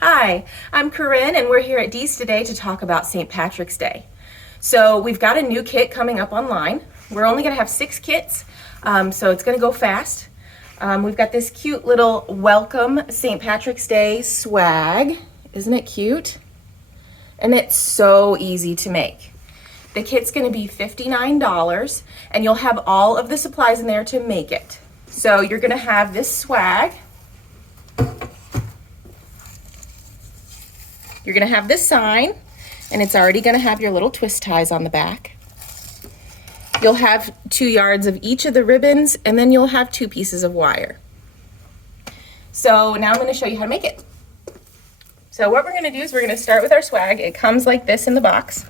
Hi, I'm Corinne and we're here at Dee's today to talk about St. Patrick's Day. So we've got a new kit coming up online. We're only going to have 6 kits, so it's going to go fast. We've got this cute little welcome St. Patrick's Day swag. Isn't it cute? And it's so easy to make. The kit's going to be $59 and you'll have all of the supplies in there to make it. So you're going to have this swag. You're going to have this sign, and it's already going to have your little twist ties on the back. You'll have 2 yards of each of the ribbons, and then you'll have 2 pieces of wire. So now I'm going to show you how to make it. So what we're going to do is we're going to start with our swag. It comes like this in the box.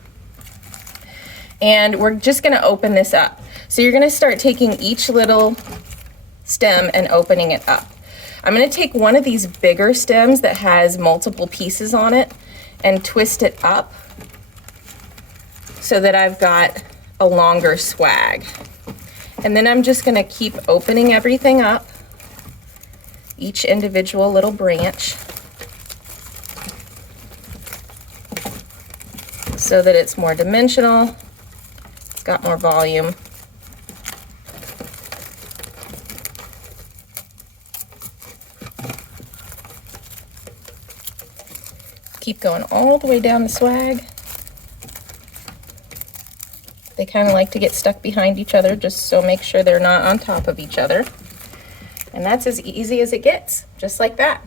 And we're just going to open this up. So you're going to start taking each little stem and opening it up. I'm going to take one of these bigger stems that has multiple pieces on it and twist it up so that I've got a longer swag. And then I'm just going to keep opening everything up, each individual little branch, so that it's more dimensional, it's got more volume. Keep going all the way down the swag. They kind of like to get stuck behind each other, just so make sure they're not on top of each other. And that's as easy as it gets, just like that.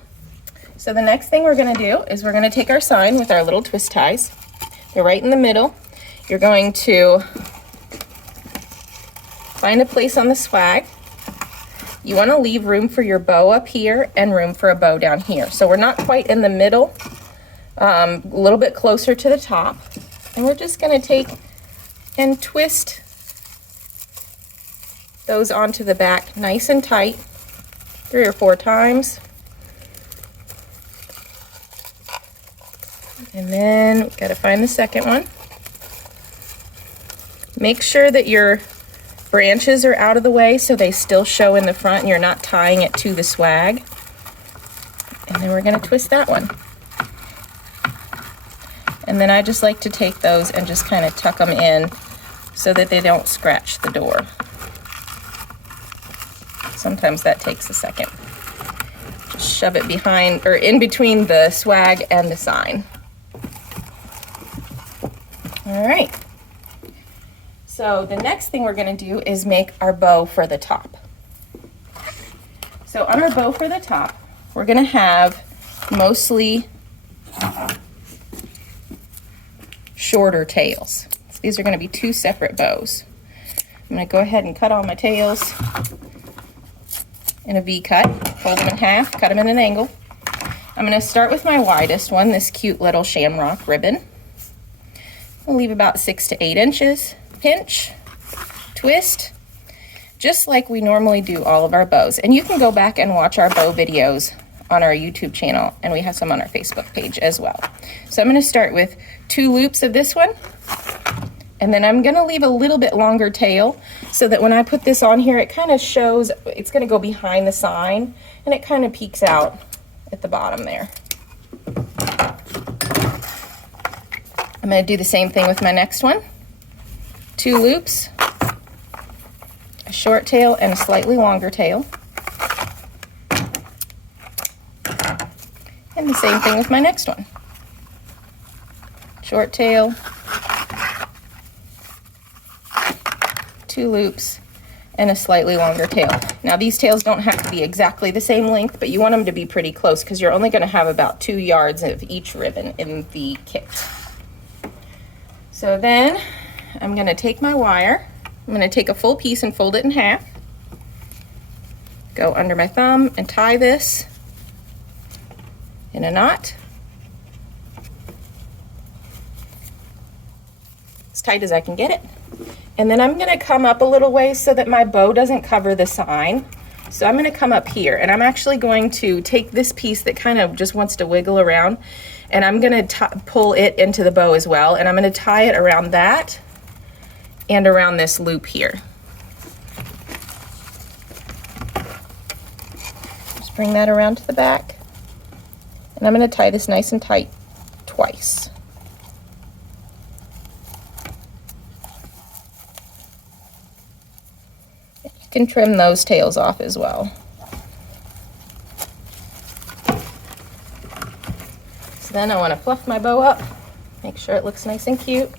So the next thing we're going to do is we're going to take our sign with our little twist ties. They're right in the middle. You're going to find a place on the swag. You want to leave room for your bow up here and room for a bow down here. So we're not quite in the middle. A little bit closer to the top, and we're just going to take and twist those onto the back nice and tight 3 or 4 times, and then we've got to find the second one. Make sure that your branches are out of the way so they still show in the front and you're not tying it to the swag, and then we're going to twist that one. And then I just like to take those and just kind of tuck them in so that they don't scratch the door. Sometimes that takes a second. Just shove it behind or in between the swag and the sign. All right. So the next thing we're going to do is make our bow for the top. So on our bow for the top, we're going to have mostly shorter tails. So these are going to be 2 separate bows. I'm going to go ahead and cut all my tails in a V cut, fold them in half, cut them in an angle. I'm going to start with my widest one, this cute little shamrock ribbon. I'll leave about 6 to 8 inches, pinch, twist, just like we normally do all of our bows. And you can go back and watch our bow videos on our YouTube channel, and we have some on our Facebook page as well. So I'm going to start with 2 loops of this one, and then I'm going to leave a little bit longer tail so that when I put this on here, it kind of shows, it's going to go behind the sign, and it kind of peeks out at the bottom there. I'm going to do the same thing with my next one. 2 loops, a short tail and a slightly longer tail. And the same thing with my next one. Short tail, 2 loops, and a slightly longer tail. Now these tails don't have to be exactly the same length, but you want them to be pretty close because you're only going to have about 2 yards of each ribbon in the kit. So then I'm going to take my wire. I'm going to take a full piece and fold it in half. Go under my thumb and tie this in a knot. As tight as I can get it. And then I'm going to come up a little ways so that my bow doesn't cover the sign. So I'm going to come up here, and I'm actually going to take this piece that kind of just wants to wiggle around, and I'm going to pull it into the bow as well, and I'm going to tie it around that and around this loop here. Just bring that around to the back And I'm going to tie this nice and tight twice. You can trim those tails off as well. So then I want to fluff my bow up, make sure it looks nice and cute.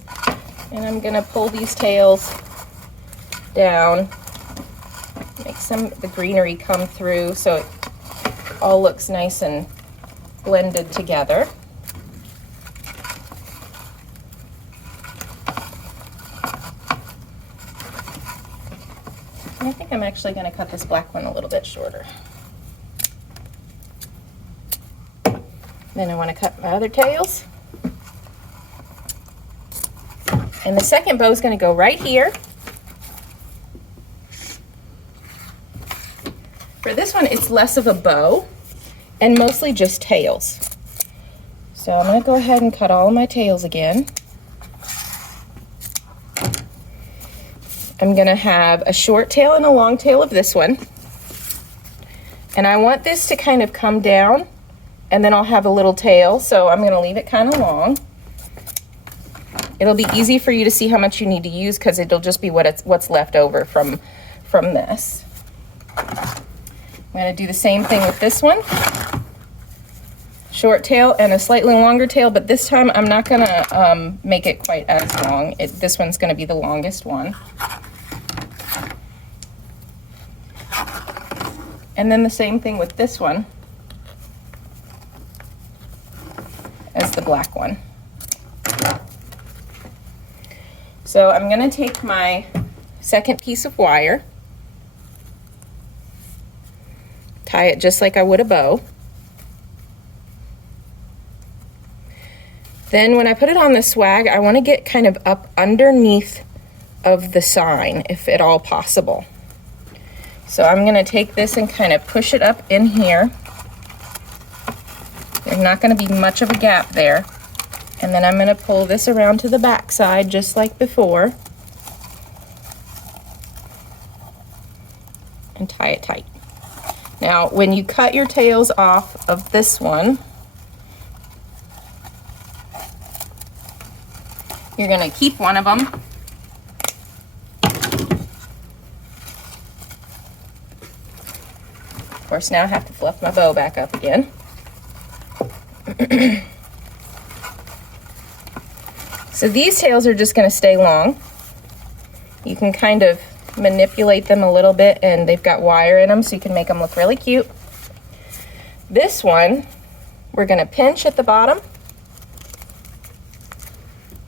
And I'm going to pull these tails down, make some of the greenery come through so it all looks nice and blended together. And I think I'm actually going to cut this black one a little bit shorter. Then I want to cut my other tails. And the second bow is going to go right here. For this one, it's less of a bow and mostly just tails. So I'm going to go ahead and cut all of my tails again. I'm going to have a short tail and a long tail of this one. And I want this to kind of come down, and then I'll have a little tail, so I'm going to leave it kind of long. It'll be easy for you to see how much you need to use because it'll just be what's left over from this. I'm going to do the same thing with this one. Short tail and a slightly longer tail, but this time I'm not going to make it quite as long. This one's going to be the longest one. And then the same thing with this one as the black one. So I'm going to take my second piece of wire, tie it just like I would a bow. Then when I put it on the swag, I want to get kind of up underneath of the sign, if at all possible. So I'm going to take this and kind of push it up in here. There's not going to be much of a gap there. And then I'm going to pull this around to the back side just like before and tie it tight. Now when you cut your tails off of this one, you're going to keep one of them. Of course, now I have to fluff my bow back up again. So these tails are just going to stay long. You can kind of manipulate them a little bit, and they've got wire in them so you can make them look really cute. This one, we're going to pinch at the bottom,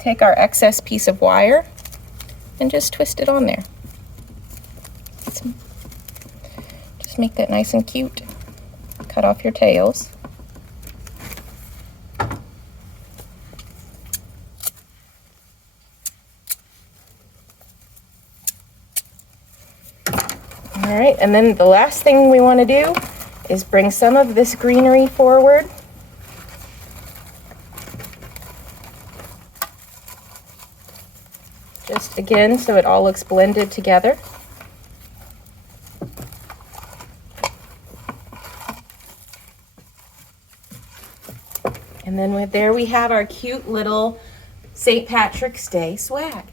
take our excess piece of wire, and just twist it on there. Just make that nice and cute. Cut off your tails. All right, and then the last thing we want to do is bring some of this greenery forward. Just again, so it all looks blended together. And then there we have our cute little St. Patrick's Day swag.